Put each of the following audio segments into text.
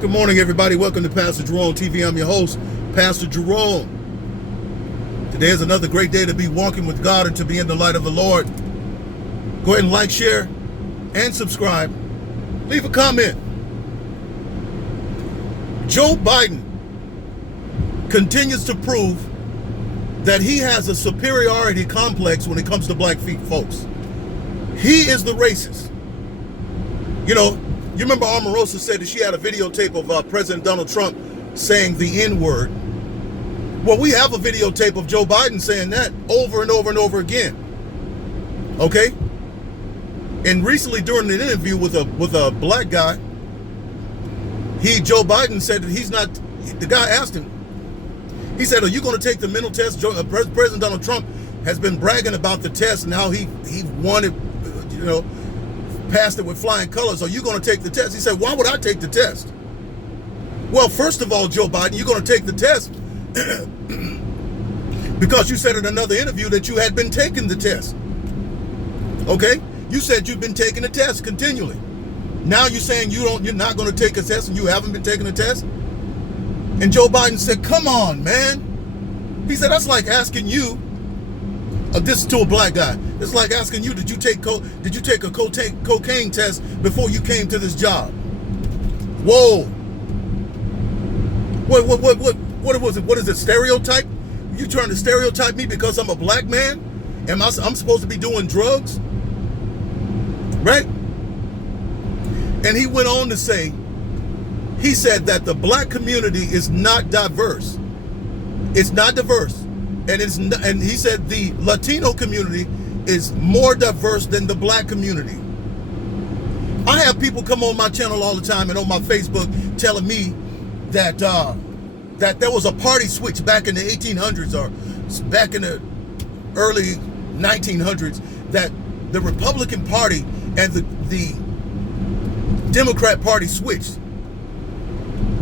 Good morning, everybody. Welcome to Pastor Jerone TV. I'm your host, Pastor Jerone. Today is another great day to be walking with God and to be in the light of the Lord. Go ahead and like, share, and subscribe. Leave a comment. Joe Biden continues to prove that he has a superiority complex when it comes to black folks. He is the racist. You know, you remember Omarosa said that she had a videotape of President Donald Trump saying the N-word. Well, we have a videotape of Joe Biden saying that over and over and over again. Okay? And recently during an interview with a black guy, Joe Biden said that he's not, the guy asked him, he said, are you going to take the mental test? President Donald Trump has been bragging about the test and how he won it, you know, passed it with flying colors. Are you going to take the test? He said, why would I take the test? Well, first of all, Joe Biden, you're going to take the test because you said in another interview that you had been taking the test. Okay? You said you've been taking the test continually. Now you're saying you're not going to take a test and you haven't been taking a test? And Joe Biden said, come on, man. He said, that's like asking you, this is to a black guy. It's like asking you, did you take a cocaine test before you came to this job? Whoa. What was it? What is it? Stereotype? You trying to stereotype me because I'm a black man? I'm supposed to be doing drugs? Right? And he went on to say, he said that the black community is not diverse. It's not diverse. And he said the Latino community is more diverse than the black community. I have people come on my channel all the time and on my Facebook telling me that that there was a party switch back in the 1800s or back in the early 1900s, that the Republican Party and the Democrat Party switched.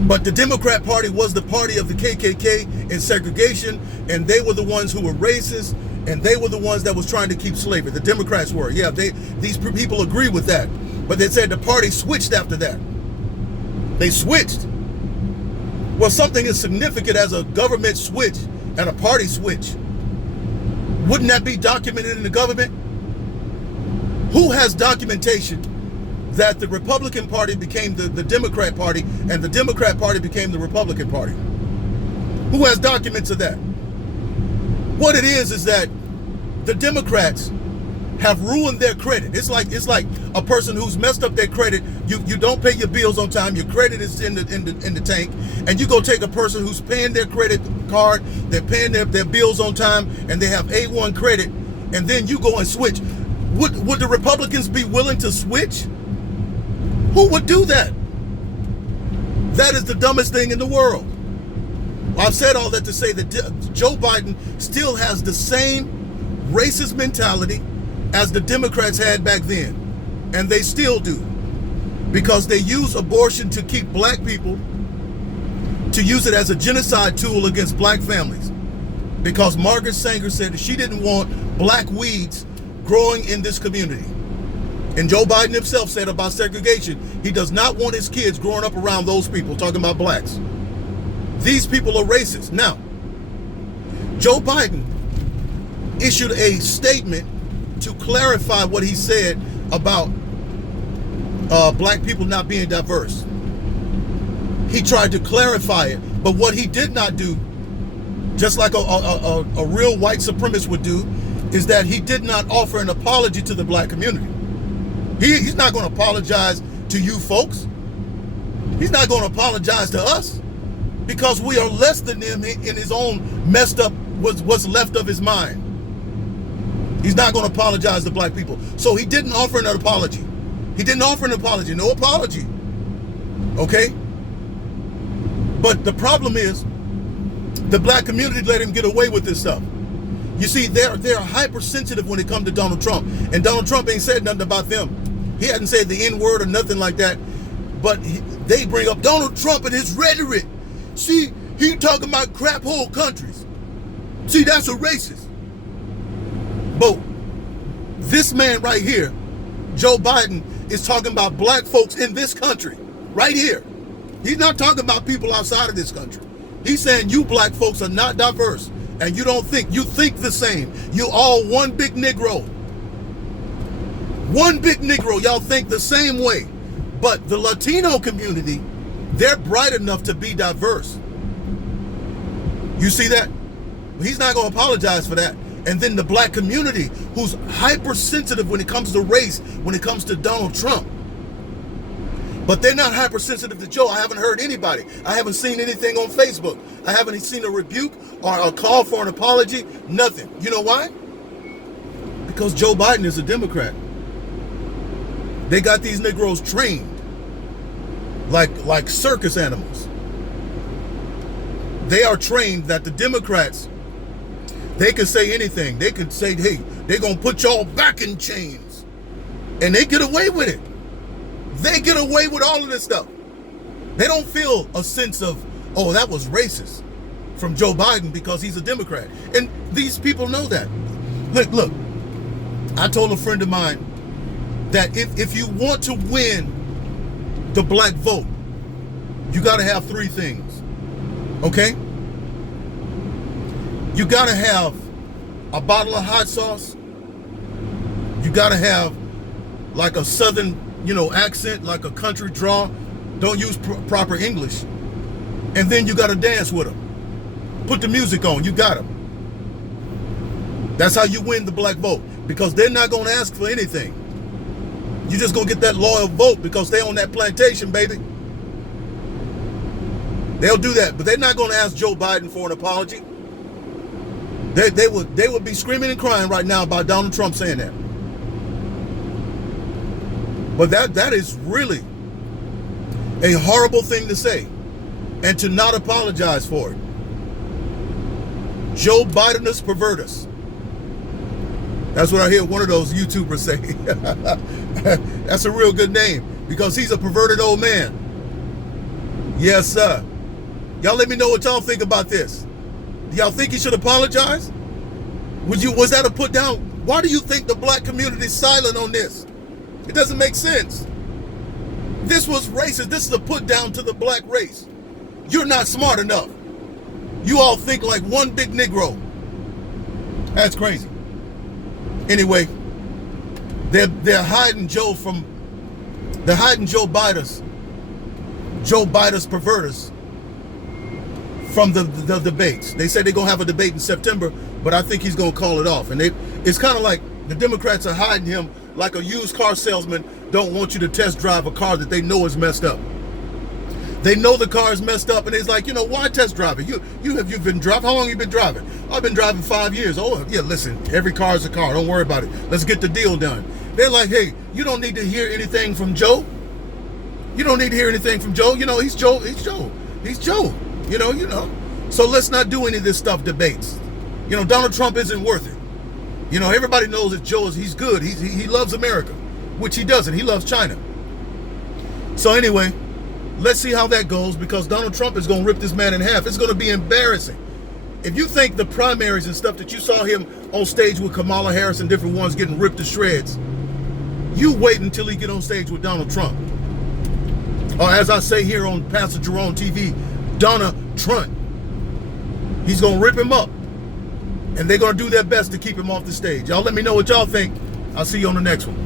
But the Democrat Party was the party of the KKK and segregation, and they were the ones who were racist, and they were the ones that was trying to keep slavery. The Democrats were. Yeah, these people agree with that. But they said the party switched after that. They switched. Well, something as significant as a government switch and a party switch, wouldn't that be documented in the government? Who has documentation that the Republican Party became the Democrat Party and the Democrat Party became the Republican Party? Who has documents of that? What it is that the Democrats have ruined their credit. It's like a person who's messed up their credit. You don't pay your bills on time. Your credit is in the tank, and you go take a person who's paying their credit card, they're paying their bills on time, and they have A1 credit, and then you go and switch. Would the Republicans be willing to switch? Who would do that? That is the dumbest thing in the world. I've said all that to say that Joe Biden still has the same racist mentality as the Democrats had back then. And they still do. Because they use abortion to keep black people, to use it as a genocide tool against black families. Because Margaret Sanger said that she didn't want black weeds growing in this community. And Joe Biden himself said about segregation, he does not want his kids growing up around those people, talking about blacks. These people are racist. Now, Joe Biden issued a statement to clarify what he said about black people not being diverse. He tried to clarify it, but what he did not do, just like a real white supremacist would do, is that he did not offer an apology to the black community. He's not going to apologize to you folks. He's not going to apologize to us because we are less than him in his own messed up, what's left of his mind. He's not going to apologize to black people. So he didn't offer an apology. He didn't offer an apology. No apology. Okay? But the problem is the black community let him get away with this stuff. You see, they're hypersensitive when it comes to Donald Trump. And Donald Trump ain't said nothing about them. He hadn't said the N-word or nothing like that. But they bring up Donald Trump and his rhetoric. See, he talking about crap hole countries. See, that's a racist. But this man right here, Joe Biden, is talking about black folks in this country, right here. He's not talking about people outside of this country. He's saying you black folks are not diverse, and you think the same. You all one big Negro. One big Negro. Y'all think the same way. But the Latino community, they're bright enough to be diverse. You see that? He's not going to apologize for that. And then the black community, who's hypersensitive when it comes to race, when it comes to Donald Trump. But they're not hypersensitive to Joe. I haven't heard anybody. I haven't seen anything on Facebook. I haven't seen a rebuke or a call for an apology. Nothing. You know why? Because Joe Biden is a Democrat. They got these Negroes trained like circus animals. They are trained that the Democrats, they can say anything. They can say, hey, they're going to put y'all back in chains. And they get away with it. They get away with all of this stuff. They don't feel a sense of, oh, that was racist from Joe Biden because he's a Democrat. And these people know that. Look, I told a friend of mine that if you want to win the black vote, you got to have three things. Okay? You got to have a bottle of hot sauce. You got to have like a southern, accent, like a country draw. Don't use proper English. And then you got to dance with them. Put the music on. You got them. That's how you win the black vote, because they're not going to ask for anything. You just going to get that loyal vote because they on that plantation, baby. They'll do that, but they're not going to ask Joe Biden for an apology. They would be screaming and crying right now about Donald Trump saying that. But that is really a horrible thing to say, and to not apologize for it. Joe Bidenus pervertus. That's what I hear one of those YouTubers say. That's a real good name, because he's a perverted old man. Yes, sir. Y'all let me know what y'all think about this. Do y'all think he should apologize? Was that a put down? Why do you think the black community is silent on this? It doesn't make sense. This was racist. This is a put down to the black race. You're not smart enough. You all think like one big Negro. That's crazy. Anyway, they're hiding Joe Biden's perverters from the debates. They said they're gonna have a debate in September, but I think he's gonna call it off. And it's kind of like the Democrats are hiding him like a used car salesman don't want you to test drive a car that they know is messed up. They know the car is messed up, and it's like, why test drive it? You've been driving. How long have you been driving? I've been driving 5 years. Oh, yeah, listen, every car is a car. Don't worry about it. Let's get the deal done. They're like, hey, you don't need to hear anything from Joe. You don't need to hear anything from Joe. He's Joe. He's Joe. He's Joe. So let's not do any of this stuff debates. Donald Trump isn't worth it. Everybody knows that Joe he's good. He loves America, which he doesn't. He loves China. So anyway, let's see how that goes, because Donald Trump is going to rip this man in half. It's going to be embarrassing. If you think the primaries and stuff that you saw him on stage with Kamala Harris and different ones getting ripped to shreds, you wait until he get on stage with Donald Trump. Or as I say here on Pastor Jerone TV, Donna Trump. He's going to rip him up. And they're going to do their best to keep him off the stage. Y'all let me know what y'all think. I'll see you on the next one.